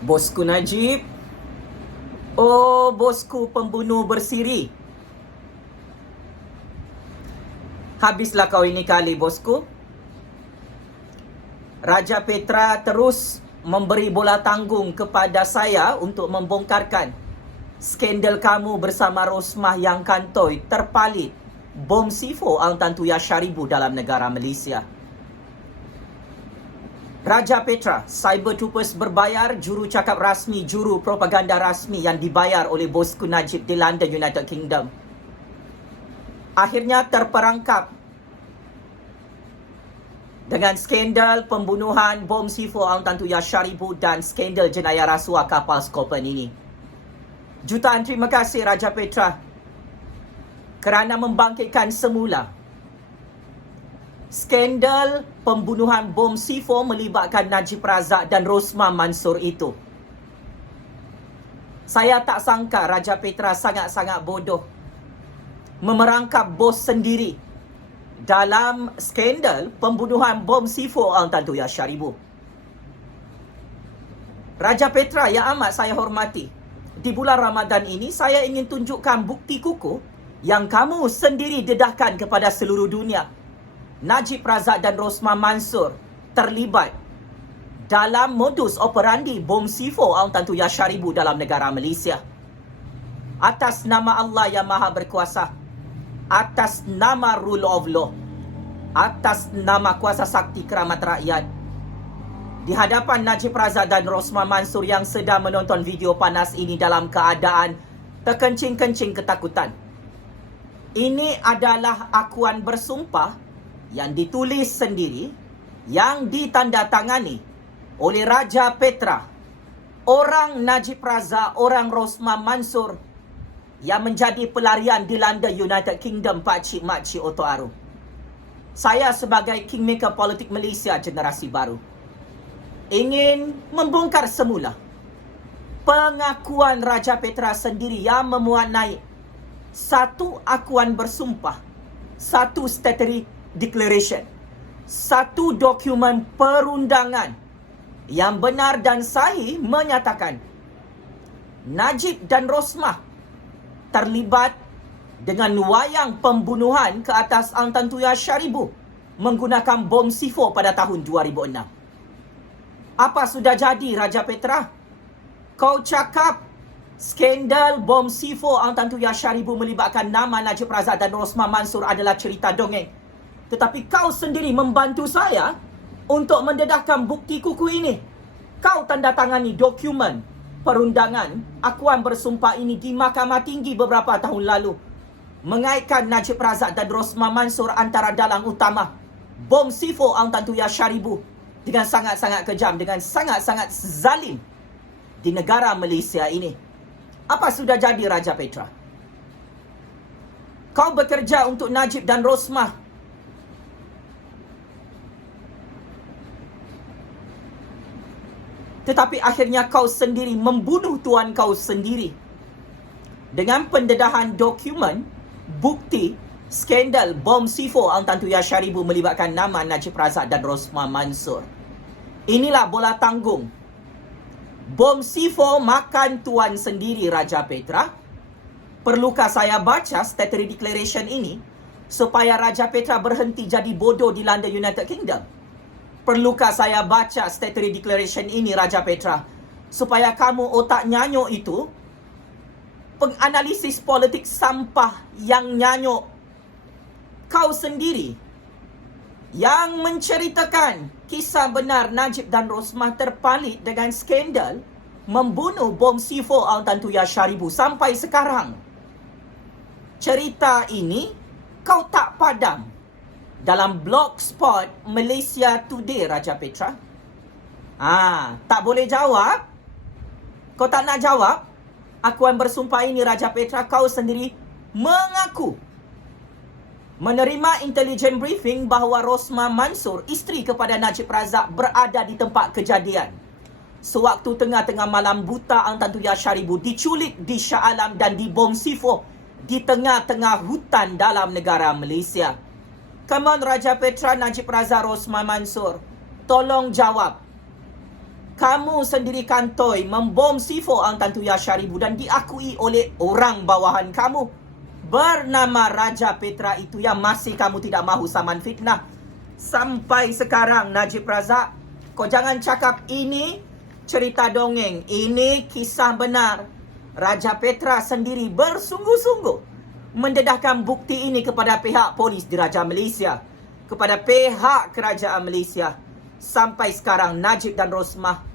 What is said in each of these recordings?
Bosku Najib. Oh, bosku pembunuh bersiri. Habislah kau ini kali, bosku. Raja Petra terus memberi bola tanggung kepada saya untuk membongkarkan skandal kamu bersama Rosmah yang kantoi terpalit bom C4 Al-Tantuya Syaribu dalam negara Malaysia. Raja Petra, Cyber Troopers berbayar, juru cakap rasmi, juru propaganda rasmi yang dibayar oleh bosku Najib di London, United Kingdom, akhirnya terperangkap dengan skandal pembunuhan bom C4 Al-Tantuya Syaribu dan skandal jenayah rasuah kapal Scorpion ini. Jutaan terima kasih Raja Petra kerana membangkitkan semula skandal pembunuhan bom C4 melibatkan Najib Razak dan Rosmah Mansor itu. Saya tak sangka Raja Petra sangat-sangat bodoh memerangkap bos sendiri dalam skandal pembunuhan bom C4 Al-Tantuya Syaribu. Raja Petra yang amat saya hormati, di bulan Ramadan ini saya ingin tunjukkan bukti kukuh yang kamu sendiri dedahkan kepada seluruh dunia. Najib Razak dan Rosmah Mansor terlibat dalam modus operandi bom C4 Al-Tantuya Syaribu dalam negara Malaysia. Atas nama Allah yang Maha Berkuasa, atas nama rule of law, atas nama kuasa sakti keramat rakyat, di hadapan Najib Razak dan Rosmah Mansor yang sedang menonton video panas ini dalam keadaan terkencing-kencing ketakutan. Ini adalah akuan bersumpah yang ditulis sendiri, yang ditandatangani oleh Raja Petra, orang Najib Razak, orang Rosmah Mansor yang menjadi pelarian di London, United Kingdom, pakcik makcik Oto Aru. Saya sebagai Kingmaker politik Malaysia generasi baru ingin membongkar semula pengakuan Raja Petra sendiri yang memuat naik satu akuan bersumpah, satu statutory declaration, satu dokumen perundangan yang benar dan sahih menyatakan Najib dan Rosmah terlibat dengan wayang pembunuhan ke atas Al-Tantuya Syaribu menggunakan bom C4 pada tahun 2006. Apa sudah jadi Raja Petra? Kau cakap skandal bom C4 Al-Tantuya Syaribu melibatkan nama Najib Razak dan Rosmah Mansor adalah cerita dongeng. Tetapi kau sendiri membantu saya untuk mendedahkan bukti kukuh ini. Kau tanda tangani dokumen perundangan akuan bersumpah ini di Mahkamah Tinggi beberapa tahun lalu, mengaitkan Najib Razak dan Rosmah Mansor antara dalang utama bom C4 Al-Tantuya Syaribu dengan sangat-sangat kejam, dengan sangat-sangat zalim di negara Malaysia ini. Apa sudah jadi Raja Petra? Kau bekerja untuk Najib dan Rosmah, tetapi akhirnya kau sendiri membunuh tuan kau sendiri dengan pendedahan dokumen bukti skandal bom C4 Al-Tantuya Syaribu melibatkan nama Najib Razak dan Rosmah Mansor. Inilah bola tanggung. Bom C4 makan tuan sendiri Raja Petra. Perlukah saya baca statutory declaration ini supaya Raja Petra berhenti jadi bodoh di London, United Kingdom? Perlukah saya baca statutory declaration ini Raja Petra supaya kamu otak nyanyuk itu, penganalisis politik sampah yang nyanyuk, kau sendiri yang menceritakan kisah benar Najib dan Rosmah terpalit dengan skandal membunuh bom C4 Al-Tantuya Syaribu sampai sekarang. Cerita ini kau tak padam dalam blogspot Malaysia Today Raja Petra. Tak boleh jawab. Kau tak nak jawab akuan bersumpah ini Raja Petra. Kau sendiri mengaku menerima intelligence briefing bahawa Rosmah Mansor, isteri kepada Najib Razak, berada di tempat kejadian sewaktu tengah-tengah malam buta Al-Tantuya Syaribu diculik di Shah Alam dan dibom C4 di tengah-tengah hutan dalam negara Malaysia. Come on Raja Petra, Najib Razak, Rosmah Mansor, tolong jawab. kamu sendiri kantoi membom C4 Ang Tan Tuya Syaribu dan diakui oleh orang bawahan kamu bernama Raja Petra itu yang masih kamu tidak mahu saman fitnah. Sampai sekarang Najib Razak, kau jangan cakap ini cerita dongeng, ini kisah benar. Raja Petra sendiri bersungguh-sungguh mendedahkan bukti ini kepada pihak polis Diraja Malaysia, kepada pihak kerajaan Malaysia. Sampai sekarang Najib dan Rosmah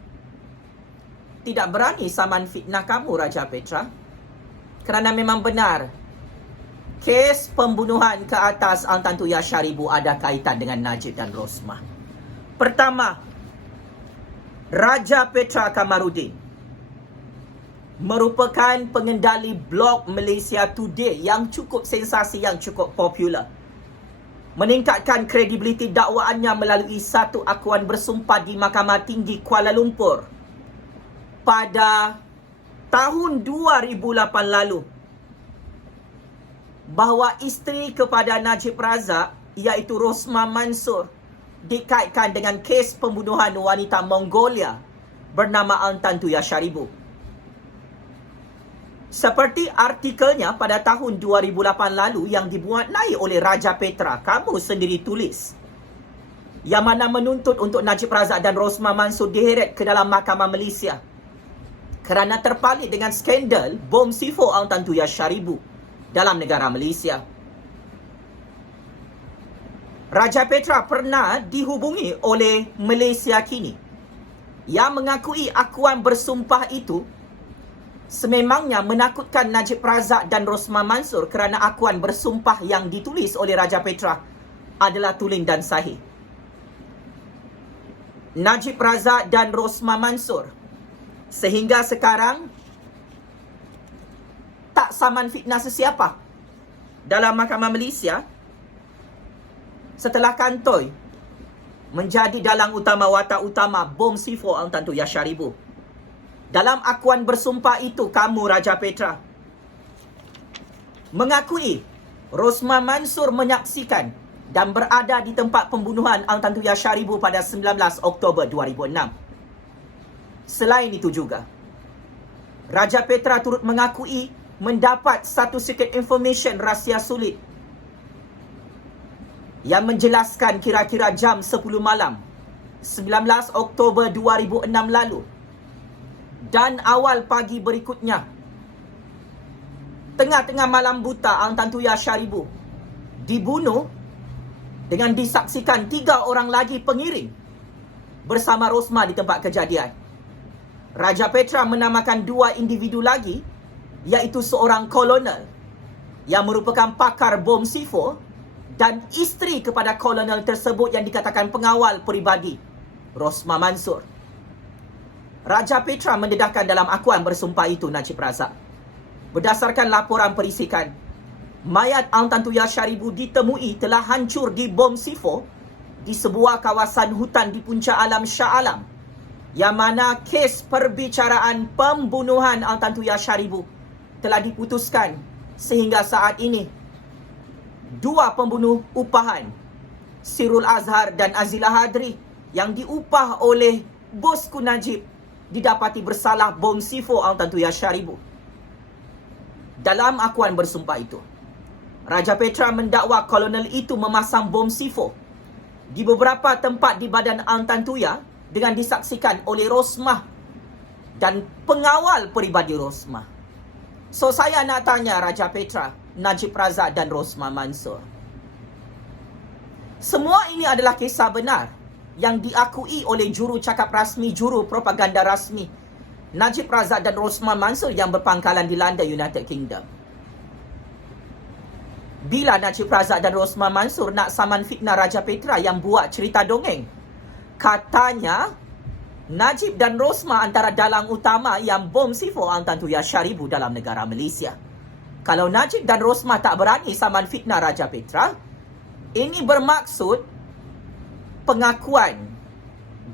tidak berani saman fitnah kamu, Raja Petra. Kerana memang benar, kes pembunuhan ke atas Ang Tan Tuya Syaribu ada kaitan dengan Najib dan Rosmah. Pertama, Raja Petra Kamarudin merupakan pengendali blog Malaysia Today yang cukup sensasi, yang cukup popular. Meningkatkan kredibiliti dakwaannya melalui satu akuan bersumpah di Mahkamah Tinggi Kuala Lumpur pada tahun 2008 lalu bahawa isteri kepada Najib Razak, iaitu Rosmah Mansor, dikaitkan dengan kes pembunuhan wanita Mongolia bernama Ang Tan Tuya Syaribu. Seperti artikelnya pada tahun 2008 lalu yang dibuat naik oleh Raja Petra, kamu sendiri tulis, yang mana menuntut untuk Najib Razak dan Rosmah Mansor diheret ke dalam Mahkamah Malaysia kerana terpalit dengan skandal bom C4 Ang Tan Tuya Syaribu dalam negara Malaysia. Raja Petra pernah dihubungi oleh Malaysia Kini yang mengakui akuan bersumpah itu sememangnya menakutkan Najib Razak dan Rosmah Mansor kerana akuan bersumpah yang ditulis oleh Raja Petra adalah tulen dan sahih. Najib Razak dan Rosmah Mansor sehingga sekarang tak saman fitnah sesiapa dalam Mahkamah Malaysia setelah kantoi menjadi dalang utama watak utama bom C4 Ang Tan Tuya Syaribu. Dalam akuan bersumpah itu, kamu, Raja Petra, mengakui Rosmah Mansor menyaksikan dan berada di tempat pembunuhan Ang Tan Tuya Syaribu pada 19 Oktober 2006. Selain itu juga, Raja Petra turut mengakui mendapat satu secret information rahsia sulit yang menjelaskan kira-kira jam 10 malam 19 Oktober 2006 lalu dan awal pagi berikutnya, tengah-tengah malam buta, Ang Tan Tuya Syaribu dibunuh dengan disaksikan 3 orang lagi pengiring bersama Rosmah di tempat kejadian. Raja Petra menamakan 2 individu lagi, iaitu seorang kolonel yang merupakan pakar bom C4 dan isteri kepada kolonel tersebut yang dikatakan pengawal peribadi Rosmah Mansor. Raja Petra mendedahkan dalam akuan bersumpah itu, Najib Razak, berdasarkan laporan perisikan, mayat Ang Tan Tuya Syaribu ditemui telah hancur di bom C4 di sebuah kawasan hutan di Puncak Alam Shah Alam, yang mana kes perbicaraan pembunuhan Ang Tan Tuya Syaribu telah diputuskan sehingga saat ini. 2 pembunuh upahan, Sirul Azhar dan Azila Hadri, yang diupah oleh bosku Najib, didapati bersalah bom C4 Ang Tan Tuya Syaribu. Dalam akuan bersumpah itu, Raja Petra mendakwa kolonel itu memasang bom C4 di beberapa tempat di badan Ang Tan Tuya dengan disaksikan oleh Rosmah dan pengawal peribadi Rosmah. So saya nak tanya Raja Petra, Najib Razak dan Rosmah Mansor, semua ini adalah kisah benar yang diakui oleh juru cakap rasmi, juru propaganda rasmi Najib Razak dan Rosmah Mansor yang berpangkalan di London, United Kingdom. Bila Najib Razak dan Rosmah Mansor nak saman fitnah Raja Petra yang buat cerita dongeng, katanya Najib dan Rosmah antara dalang utama yang bom C4 Ang Tan Tuya Syaribu dalam negara Malaysia. Kalau Najib dan Rosmah tak berani saman fitnah Raja Petra, ini bermaksud pengakuan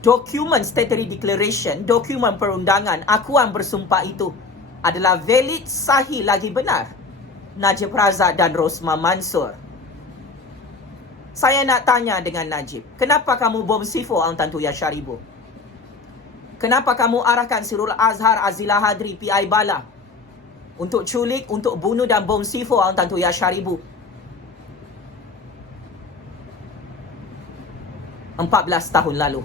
dokumen statutory declaration, dokumen perundangan, akuan bersumpah itu adalah valid, sahih lagi benar. Najib Razak dan Rosmah Mansor, saya nak tanya dengan Najib, kenapa kamu bom C4 Ang Tan Tuya Syaribu? Kenapa kamu arahkan Sirul Azhar Azila Hadri PI Bala untuk culik, untuk bunuh dan bom C4 Tuan Tuya Syaribu? 14 tahun lalu.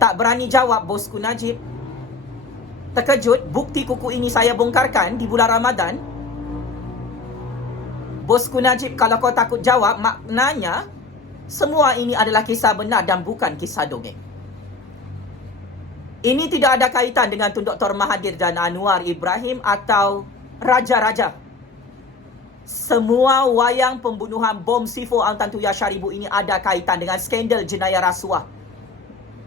Tak berani jawab bosku Najib. Terkejut, bukti kuku ini saya bongkarkan di bulan Ramadan. Bosku Najib, kalau kau takut jawab, maknanya semua ini adalah kisah benar dan bukan kisah dongeng. Ini tidak ada kaitan dengan Tun Dr. Mahathir dan Anwar Ibrahim atau raja-raja. Semua wayang pembunuhan bom C4 Tuan Tuya Syaribu ini ada kaitan dengan skandal jenayah rasuah.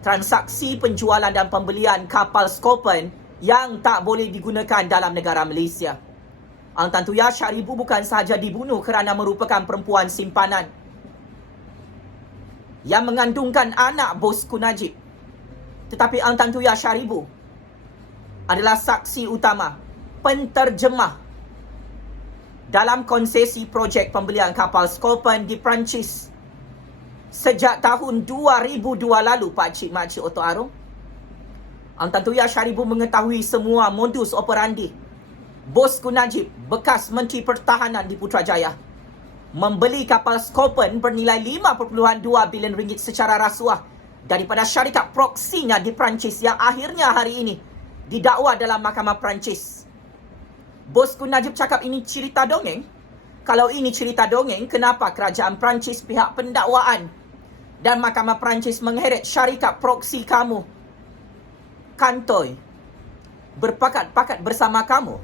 Transaksi penjualan dan pembelian kapal Scorpion yang tak boleh digunakan dalam negara Malaysia. Tuan Tuya Syaribu bukan sahaja dibunuh kerana merupakan perempuan simpanan yang mengandungkan anak bosku Najib, tetapi Tuan Tuya Syaribu adalah saksi utama, penterjemah dalam konsesi projek pembelian kapal Scorpion di Perancis sejak tahun 2002 lalu, Pakcik Makcik Oto Arong. Tuan Tuya Syaribu mengetahui semua modus operandi bosku Najib, bekas Menteri Pertahanan di Putrajaya, membeli kapal Scorpion bernilai 5.2 bilion ringgit secara rasuah daripada syarikat proksinya di Perancis yang akhirnya hari ini didakwa dalam Mahkamah Perancis. Bosku Najib cakap ini cerita dongeng. Kalau ini cerita dongeng, kenapa kerajaan Perancis, pihak pendakwaan dan Mahkamah Perancis mengheret syarikat proksi kamu, Kantoi, berpakat-pakat bersama kamu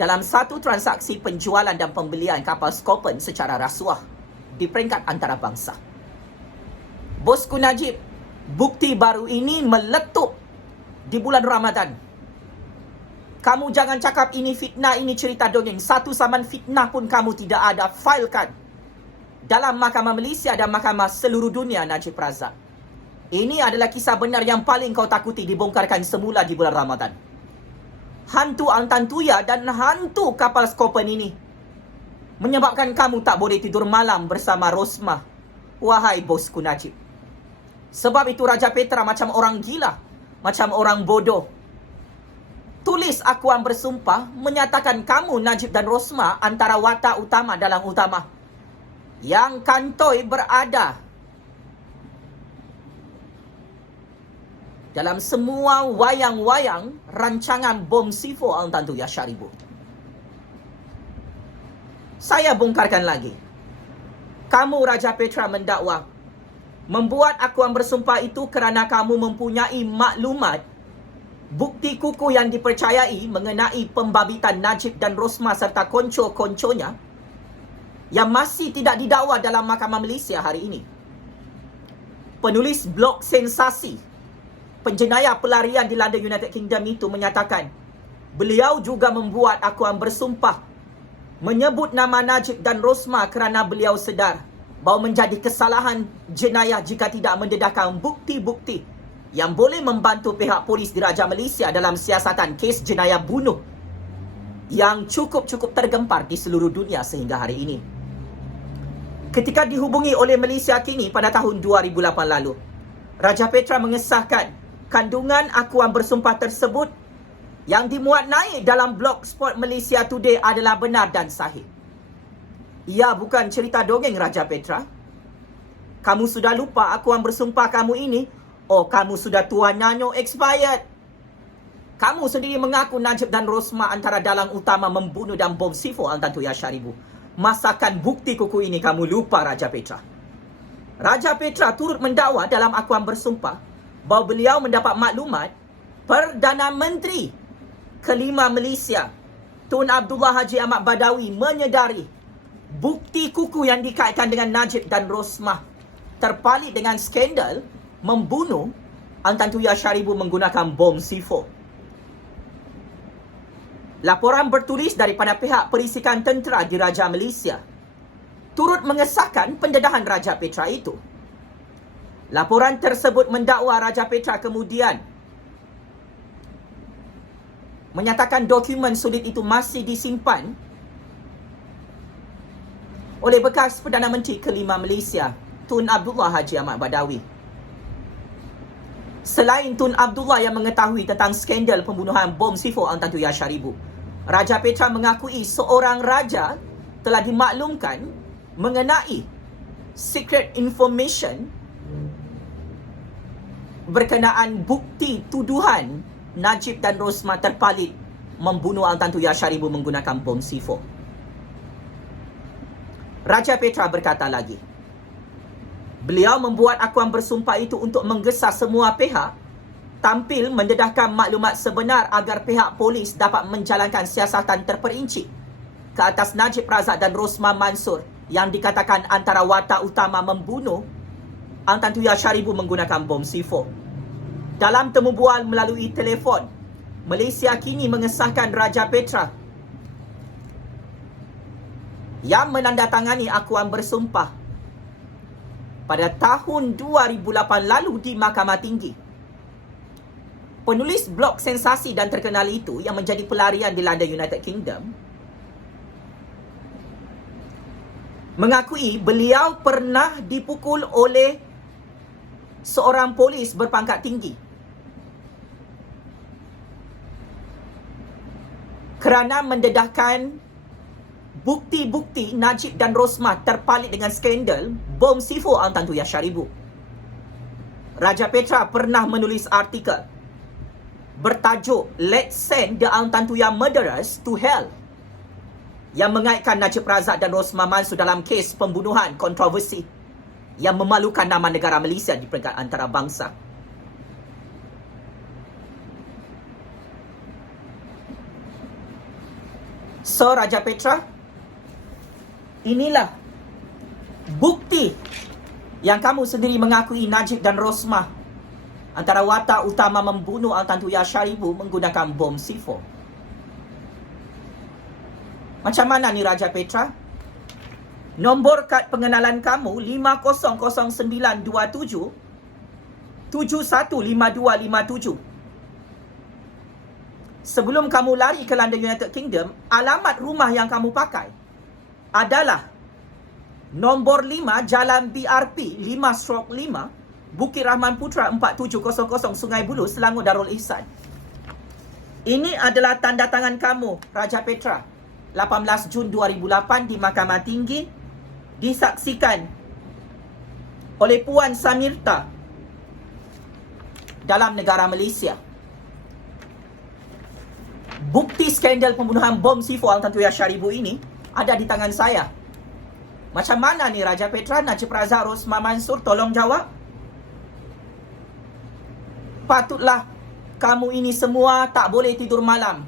dalam satu transaksi penjualan dan pembelian kapal Scorpion secara rasuah di peringkat antarabangsa? Bosku Najib, bukti baru ini meletup di bulan Ramadan. Kamu jangan cakap ini fitnah, ini cerita dongeng. Satu saman fitnah pun kamu tidak ada. Filekan dalam Mahkamah Malaysia dan Mahkamah seluruh dunia, Najib Razak. Ini adalah kisah benar yang paling kau takuti dibongkarkan semula di bulan Ramadan. Hantu Tuan Tuya dan hantu kapal Scorpion ini menyebabkan kamu tak boleh tidur malam bersama Rosmah. Wahai bosku Najib. Sebab itu Raja Petra macam orang gila, macam orang bodoh. Tulis akuan bersumpah menyatakan kamu, Najib dan Rosmah, antara watak utama dalam utama yang kantoi berada dalam semua wayang-wayang rancangan bom C4 Tuan Tuya Syaribu. Saya bongkarkan lagi. Kamu, Raja Petra, mendakwa membuat akuan bersumpah itu kerana kamu mempunyai maklumat, bukti kukuh yang dipercayai mengenai pembabitan Najib dan Rosmah serta konco-konconya yang masih tidak didakwa dalam Mahkamah Malaysia hari ini. Penulis blog sensasi penjenayah pelarian di London, United Kingdom itu menyatakan beliau juga membuat akuan bersumpah menyebut nama Najib dan Rosmah kerana beliau sedar bahawa menjadi kesalahan jenayah jika tidak mendedahkan bukti-bukti yang boleh membantu pihak polis diraja Malaysia dalam siasatan kes jenayah bunuh yang cukup-cukup tergempar di seluruh dunia sehingga hari ini. Ketika dihubungi oleh Malaysia Kini pada tahun 2008 lalu, Raja Petra mengesahkan kandungan akuan bersumpah tersebut yang dimuat naik dalam blog Sport Malaysia Today adalah benar dan sahih. Ia bukan cerita dongeng, Raja Petra. Kamu sudah lupa akuan bersumpah kamu ini? Oh, kamu sudah tua nyanyo expired. Kamu sendiri mengaku Najib dan Rosmah antara dalang utama membunuh dan bom C4 Tuan Tuya Syaribu. Masakan bukti kuku ini kamu lupa, Raja Petra. Raja Petra turut mendakwa dalam akuan bersumpah bahawa beliau mendapat maklumat Perdana Menteri kelima Malaysia, Tun Abdullah Haji Ahmad Badawi, menyedari bukti kuku yang dikaitkan dengan Najib dan Rosmah terpalit dengan skandal membunuh Tuan Tuya Syaribu menggunakan bom C4. Laporan bertulis daripada pihak perisikan tentera Diraja Malaysia turut mengesahkan pendedahan Raja Petra itu. Laporan tersebut mendakwa Raja Petra kemudian menyatakan dokumen sulit itu masih disimpan oleh bekas Perdana Menteri kelima Malaysia, Tun Abdullah Haji Ahmad Badawi. Selain Tun Abdullah yang mengetahui tentang skandal pembunuhan bom C4 Ang Tan Tu Yah Sharibu, Raja Petra mengakui seorang raja telah dimaklumkan mengenai secret information berkenaan bukti tuduhan Najib dan Rosmah terpalit membunuh Ang Tan Tu Yah Sharibu menggunakan bom C4. Raja Petra berkata lagi, beliau membuat akuan bersumpah itu untuk menggesa semua pihak tampil mendedahkan maklumat sebenar agar pihak polis dapat menjalankan siasatan terperinci ke atas Najib Razak dan Rosmah Mansor yang dikatakan antara watak utama membunuh Ang Tan Tu Yah Sharibu menggunakan bom C4. Dalam temu bual melalui telefon, Malaysia kini mengesahkan Raja Petra yang menandatangani akuan bersumpah pada tahun 2008 lalu di Mahkamah Tinggi. Penulis blog sensasi dan terkenal itu yang menjadi pelarian di London, United Kingdom, mengakui beliau pernah dipukul oleh seorang polis berpangkat tinggi kerana mendedahkan bukti-bukti Najib dan Rosmah terpalit dengan skandal bom C4 Ang Tan Tu Yah Sharibu. Raja Petra pernah menulis artikel bertajuk Let's Send the Ang Tan Tu Yah Murderers to Hell yang mengaitkan Najib Razak dan Rosmah Mansor dalam kes pembunuhan kontroversi yang memalukan nama negara Malaysia di peringkat antarabangsa. So, Raja Petra, inilah bukti yang kamu sendiri mengakui Najib dan Rosmah antara watak utama membunuh Ang Tan Tu Yah Sharibu menggunakan bom C4. Macam mana ni Raja Petra? Nombor kad pengenalan kamu 500927 715257. Sebelum kamu lari ke London, United Kingdom, alamat rumah yang kamu pakai adalah nombor 5 Jalan BRP 5/5 Bukit Rahman Putra 4700 Sungai Buloh, Selangor Darul Ihsan. Ini adalah tanda tangan kamu, Raja Petra, 18 Jun 2008 di Mahkamah Tinggi, disaksikan oleh Puan Samirta dalam negara Malaysia. Bukti skandal pembunuhan bom C4 Ang Tan Tu Yah Sharibu ini ada di tangan saya. Macam mana ni Raja Petra, Najib Razak, Rosmah Mansor? Tolong jawab. Patutlah kamu ini semua tak boleh tidur malam,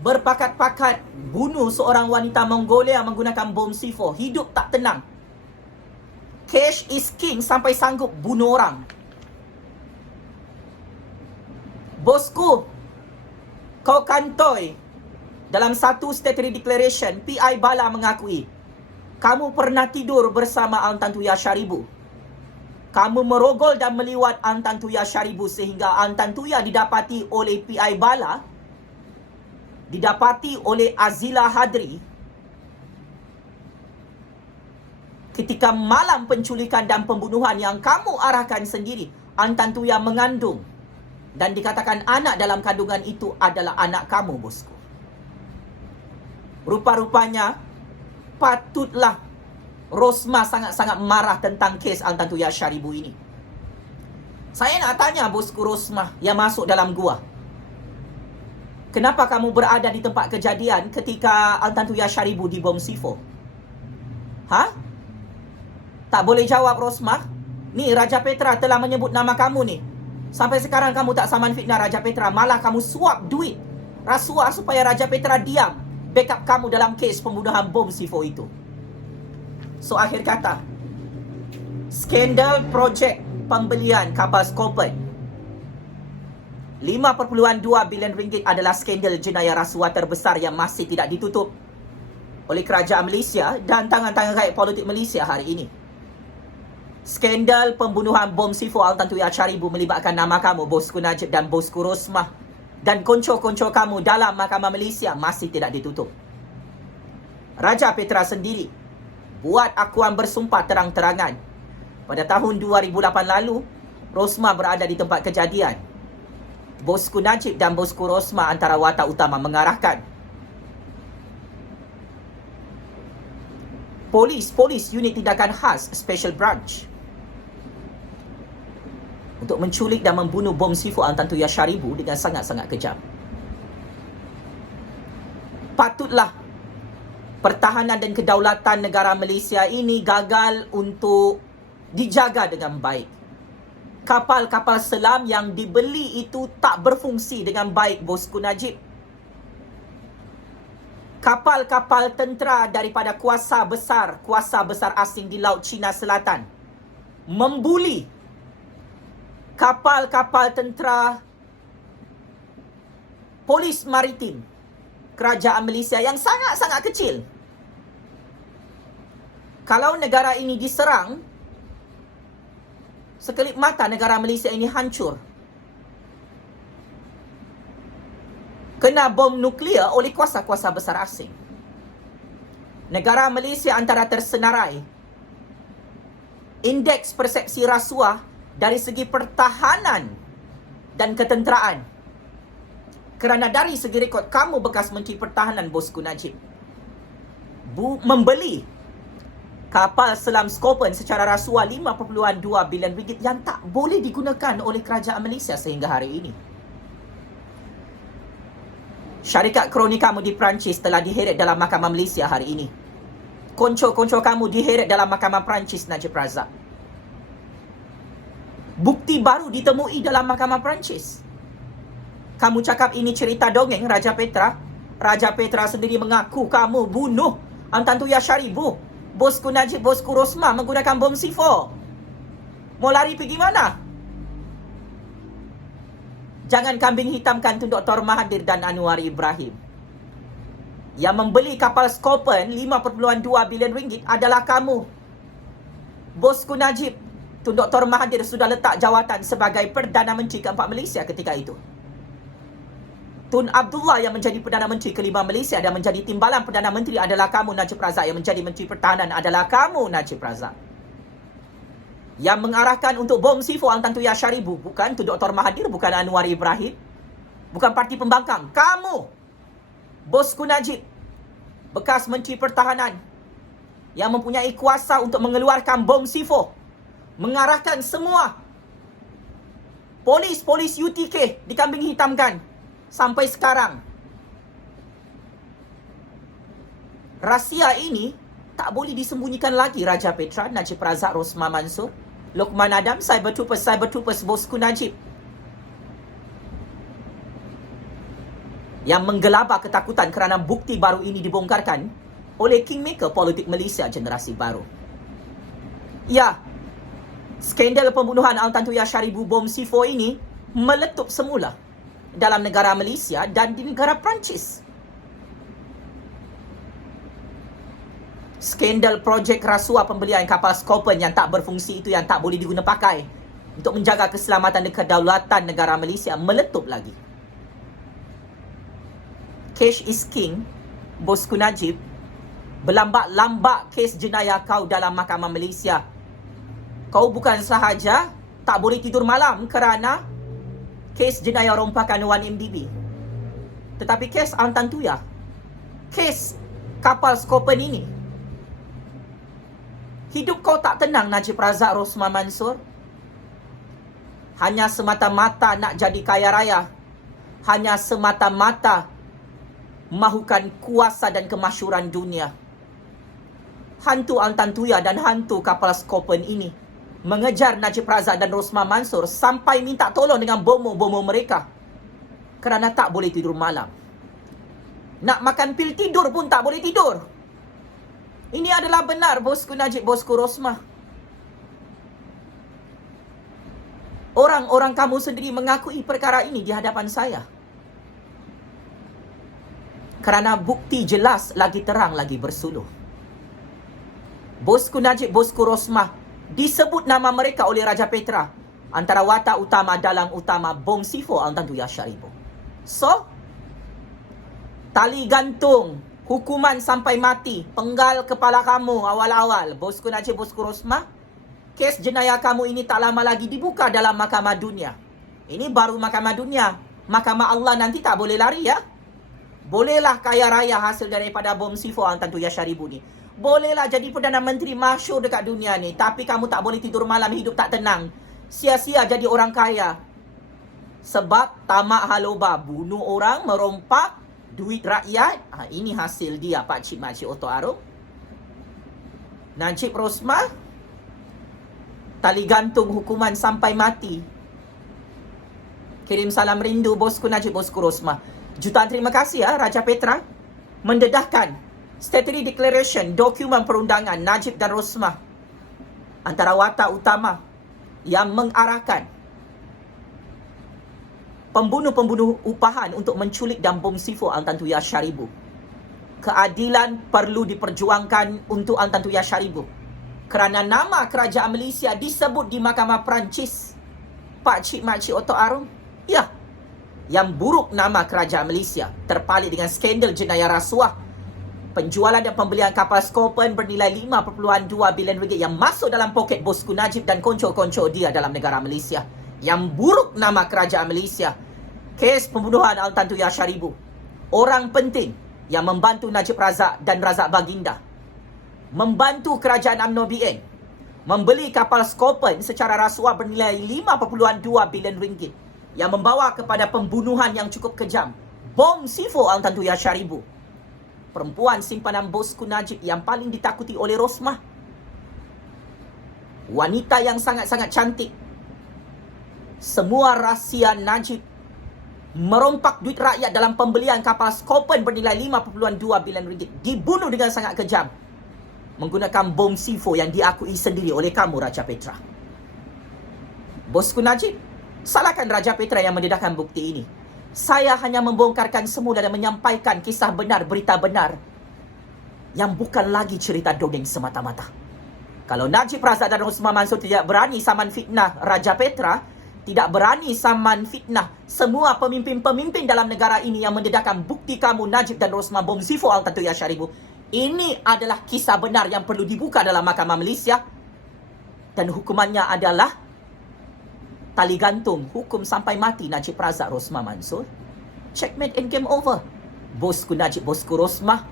berpakat-pakat bunuh seorang wanita Mongolia menggunakan bom C4. Hidup tak tenang. Cash is king sampai sanggup bunuh orang. Bosku, kau kantoi. Dalam satu statutory declaration, PI Bala mengakui kamu pernah tidur bersama Ang Tan Tu Yah Sharibu. Kamu merogol dan meliwat Ang Tan Tu Yah Sharibu sehingga Ang Tan Tu Yah didapati oleh PI Bala, didapati oleh Azila Hadri ketika malam penculikan dan pembunuhan yang kamu arahkan sendiri. Ang Tan Tu Yah mengandung dan dikatakan anak dalam kandungan itu adalah anak kamu, bosku. Rupa-rupanya patutlah Rosmah sangat-sangat marah tentang kes Ang Tan Tu Yah Sharibu ini. Saya nak tanya bosku Rosmah yang masuk dalam gua, kenapa kamu berada di tempat kejadian ketika Ang Tan Tu Yah Sharibu dibom C4? Ha? Tak boleh jawab, Rosmah? Ni Raja Petra telah menyebut nama kamu ni. Sampai sekarang kamu tak saman fitnah Raja Petra, malah kamu suap duit rasuah supaya Raja Petra diam backup kamu dalam kes pembunuhan bom C4 itu. So, akhir kata, skandal projek pembelian kapal Scorpio 5.2 bilion ringgit adalah skandal jenayah rasuah terbesar yang masih tidak ditutup oleh kerajaan Malaysia dan tangan-tangan kait politik Malaysia hari ini. Skandal pembunuhan bom C4 Ang Tan Tu Yah Sharibu melibatkan nama kamu, bosku Najib dan bosku Rosmah, dan konco-konco kamu dalam Mahkamah Malaysia masih tidak ditutup. Raja Petra sendiri buat akuan bersumpah terang-terangan pada tahun 2008 lalu Rosmah berada di tempat kejadian. Bosku Najib dan bosku Rosmah antara watak utama mengarahkan. Polis unit tindakan khas Special Branch untuk menculik dan membunuh bom C4 Antantu Yasharibu dengan sangat-sangat kejam. Patutlah pertahanan dan kedaulatan negara Malaysia ini gagal untuk dijaga dengan baik. Kapal-kapal selam yang dibeli itu tak berfungsi dengan baik, bosku Najib. Kapal-kapal tentera daripada kuasa besar asing di Laut Cina Selatan membuli kapal-kapal tentera polis maritim kerajaan Malaysia yang sangat-sangat kecil. Kalau negara ini diserang, sekelip mata negara Malaysia ini hancur. Kena bom nuklear oleh kuasa-kuasa besar asing. Negara Malaysia antara tersenarai. Indeks persepsi rasuah dari segi pertahanan dan ketenteraan. Kerana dari segi rekod kamu bekas Menteri Pertahanan, bosku Najib, membeli kapal selam Scorpion secara rasuah 5.2 bilion ringgit yang tak boleh digunakan oleh kerajaan Malaysia sehingga hari ini. Syarikat kroni kamu di Perancis telah diheret dalam Mahkamah Malaysia hari ini. Konco-konco kamu diheret dalam Mahkamah Perancis, Najib Razak. Bukti baru ditemui dalam Mahkamah Perancis. Kamu cakap ini cerita dongeng, Raja Petra. Raja Petra sendiri mengaku kamu bunuh Antantu Yasharibu, bosku Najib, bosku Rosmah menggunakan bom C4. Mau lari pergi mana? Jangan kambing hitamkan tu Dr. Mahathir dan Anwar Ibrahim. Yang membeli kapal Scorpion 5.2 bilion ringgit adalah kamu, bosku Najib. Tun Dr. Mahathir sudah letak jawatan sebagai Perdana Menteri keempat Malaysia ketika itu. Tun Abdullah yang menjadi Perdana Menteri kelima Malaysia dan menjadi timbalan Perdana Menteri adalah kamu, Najib Razak. Yang menjadi Menteri Pertahanan adalah kamu, Najib Razak. Yang mengarahkan untuk bom C4 Antantu Yasharibu bukan Tun Dr. Mahathir, bukan Anwar Ibrahim, bukan Parti Pembangkang. Kamu, bosku Najib, bekas Menteri Pertahanan yang mempunyai kuasa untuk mengeluarkan bom C4, mengarahkan semua polis UTK dikambing hitamkan sampai sekarang. Rahsia ini tak boleh disembunyikan lagi, Raja Petra, Najib Razak, Rosmah Mansor, Lokman Adam, Cyber Troopers, bosku Najib. Yang menggelabah ketakutan kerana bukti baru ini dibongkarkan oleh Kingmaker politik Malaysia generasi baru. Ya, skandal pembunuhan Antantu Yasharibu bom C4 ini meletup semula dalam negara Malaysia dan di negara Perancis. Skandal projek rasuah pembelian kapal Scorpion yang tak berfungsi itu, yang tak boleh diguna pakai untuk menjaga keselamatan dan kedaulatan negara Malaysia meletup lagi. Cash is king, bosku Najib. Berlambak-lambak kes jenayah kau dalam Mahkamah Malaysia. Kau bukan sahaja tak boleh tidur malam kerana kes jenayah rompakan 1MDB, tetapi kes Antantuya, kes kapal Scorpion ini. Hidup kau tak tenang, Najib Razak, Rosmah Mansor. Hanya semata-mata nak jadi kaya raya. Hanya semata-mata mahukan kuasa dan kemasyhuran dunia. Hantu Antantuya dan hantu kapal Scorpion ini mengejar Najib Razak dan Rosmah Mansor sampai minta tolong dengan bomo-bomo mereka kerana tak boleh tidur malam. Nak makan pil tidur pun tak boleh tidur. Ini adalah benar, bosku Najib, bosku Rosmah. Orang-orang kamu sendiri mengakui perkara ini di hadapan saya. Kerana bukti jelas lagi terang lagi bersuluh. Bosku Najib, bosku Rosmah, disebut nama mereka oleh Raja Petra antara watak utama dalang utama bom C4 Antantu Yasharibu. So, tali gantung, hukuman sampai mati, penggal kepala kamu awal-awal, bosku Najib, bosku Rosmah. Kes jenayah kamu ini tak lama lagi dibuka dalam mahkamah dunia. Ini baru mahkamah dunia. Mahkamah Allah nanti tak boleh lari ya. Bolehlah kaya raya hasil daripada bom C4 Al-Tantuya Syaribu ni. Bolehlah jadi Perdana Menteri masyhur dekat dunia ni. Tapi kamu tak boleh tidur malam hidup tak tenang. Sia-sia jadi orang kaya. Sebab tamak haloba. Bunuh orang, merompak duit rakyat. Ini hasil dia Pakcik Makcik Oto Arum. Najib Rosmah, tali gantung hukuman sampai mati. Kirim salam rindu bosku Najib, bosku Rosmah. Jutaan terima kasih ya Raja Petra mendedahkan Statutory Declaration, dokumen perundangan Najib dan Rosmah antara watak utama yang mengarahkan pembunuh-pembunuh upahan untuk menculik dan bom C4 Al-Tantuya Syaribu. Keadilan perlu diperjuangkan untuk Al-Tantuya Syaribu. Kerana nama kerajaan Malaysia disebut di Mahkamah Perancis, Pakcik Makcik Oto Arum, ya, yang buruk nama kerajaan Malaysia terpalit dengan skandal jenayah rasuah, penjualan dan pembelian kapal Scorpion bernilai 5.2 bilion ringgit yang masuk dalam poket bosku Najib dan konco-konco dia dalam negara Malaysia. Yang buruk nama kerajaan Malaysia, kes pembunuhan Al-Tantuya Syaribu, orang penting yang membantu Najib Razak dan Razak Baginda, membantu kerajaan UMNO BN membeli kapal Scorpion secara rasuah bernilai 5.2 bilion ringgit yang membawa kepada pembunuhan yang cukup kejam, bom C4 Al-Tantuya Syaribu. Perempuan simpanan bosku Najib yang paling ditakuti oleh Rosmah, wanita yang sangat-sangat cantik. Semua rahsia Najib merompak duit rakyat dalam pembelian kapal Scorpion bernilai 5.2 bilion ringgit dibunuh dengan sangat kejam menggunakan bom C4 yang diakui sendiri oleh kamu Raja Petra. Bosku Najib, salahkan Raja Petra yang mendedahkan bukti ini. Saya hanya membongkarkan semula dan menyampaikan kisah benar, berita benar yang bukan lagi cerita dongeng semata-mata. Kalau Najib Razak dan Rosmah Mansor tidak berani saman fitnah Raja Petra, tidak berani saman fitnah semua pemimpin-pemimpin dalam negara ini yang mendedahkan bukti kamu Najib dan Rosmah bom C4 Al-Tantuya Syaribu, ini adalah kisah benar yang perlu dibuka dalam Mahkamah Malaysia. Dan hukumannya adalah tali gantung, hukum sampai mati Najib Razak, Rosmah Mansor. Checkmate and game over. Bosku Najib, bosku Rosmah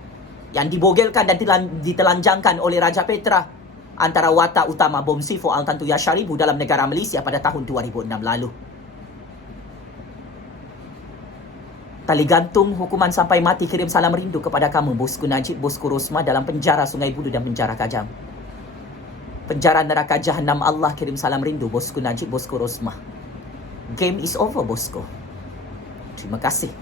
yang dibogelkan dan ditelanjangkan oleh Raja Petra antara watak utama bom C4 Al-Tantuya Syaribu dalam negara Malaysia pada tahun 2006 lalu. Tali gantung, hukuman sampai mati, kirim salam rindu kepada kamu bosku Najib, bosku Rosmah dalam penjara Sungai Buloh dan penjara Kajang. Penjara neraka Jahannam Allah, kirim salam rindu bosku Najib, bosku Rosmah. Game is over bosku. Terima kasih.